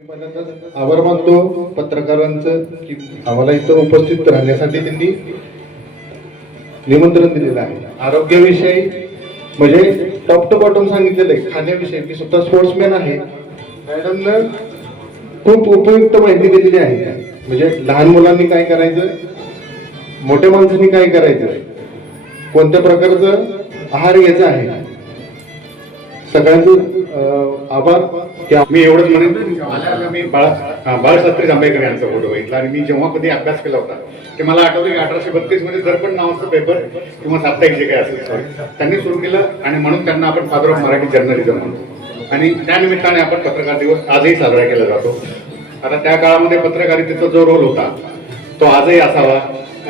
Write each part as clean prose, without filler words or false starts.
मी पहिल्यांदाच आभार मानतो पत्रकारांचं की आम्हाला इथं उपस्थित राहण्यासाठी त्यांनी निमंत्रण दिलेलं आहे. आरोग्याविषयी म्हणजे टॉप टू बॉटम सांगितलेलं आहे. खाण्याविषयी मी स्वतः स्पोर्ट्समॅन आहे. मॅडमनं खूप उपयुक्त माहिती दिलेली आहे. म्हणजे लहान मुलांनी काय करायचं, मोठ्या माणसांनी काय करायचं, कोणत्या प्रकारचं आहार घ्यायचा आहे. सगळ्यांचे आभार. मी एवढंच म्हणेन, मी बाळशास्त्री जांभेकर यांचा फोटो बघितला आणि मी जेव्हा कधी अभ्यास केला होता ते मला आठवतं की 1832 मध्ये दर्पण नावाचं पेपर किंवा साप्ताहिक जे काही असेल त्यांनी सुरू केलं आणि म्हणून त्यांना आपण फादर ऑफ मराठी जर्नलिझम म्हणतो आणि त्यानिमित्ताने आपण पत्रकार दिवस आजही साजरा केला जातो. आता त्या काळामध्ये पत्रकारितेचा जो रोल होता तो आजही असावा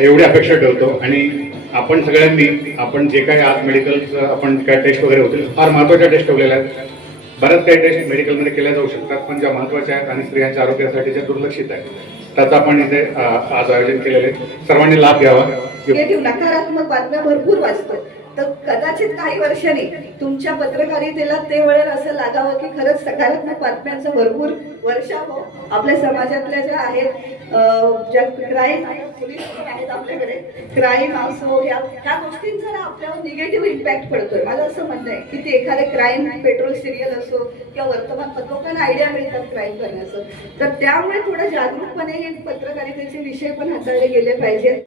एवढी अपेक्षा ठेवतो. आणि आपण सगळ्यांनी आपण जे काही आज मेडिकल आपण काय टेस्ट वगैरे होतील फार महत्त्वाच्या टेस्ट ठेवलेल्या आहेत. बऱ्याच काही टेस्ट मेडिकलमध्ये केल्या जाऊ शकतात पण ज्या महत्त्वाच्या आहेत आणि स्त्रियांच्या आरोग्यासाठी ज्या दुर्लक्षित आहेत त्याचं आपण इथे आज आयोजन केलेले. सर्वांनी लाभ घ्यावा. नकारात्मक बातम्या भरपूर वाचतो तर कदाचित काही वर्षांनी तुमच्या पत्रकारितेला ते वळण असं लागावं की खरंच सकारात्मक बातम्यांचा भरपूर वर्षा हो. आपल्या समाजातल्या ज्या आहेत ज्या क्राईम पोलीस आहेत आपल्याकडे क्राईम असो ह्या गोष्टींचा ना आपल्यावर निगेटिव्ह इम्पॅक्ट पडतोय. माझं असं म्हणणं आहे की ते एखादे क्राईम पेट्रोल सिरियल असो किंवा वर्तमानपत्र लोकांना आयडिया मिळतात क्राईम करण्याचं. तर त्यामुळे थोडं जागरूकपणे हे पत्रकारितेचे विषय पण हाताळले गेले पाहिजेत.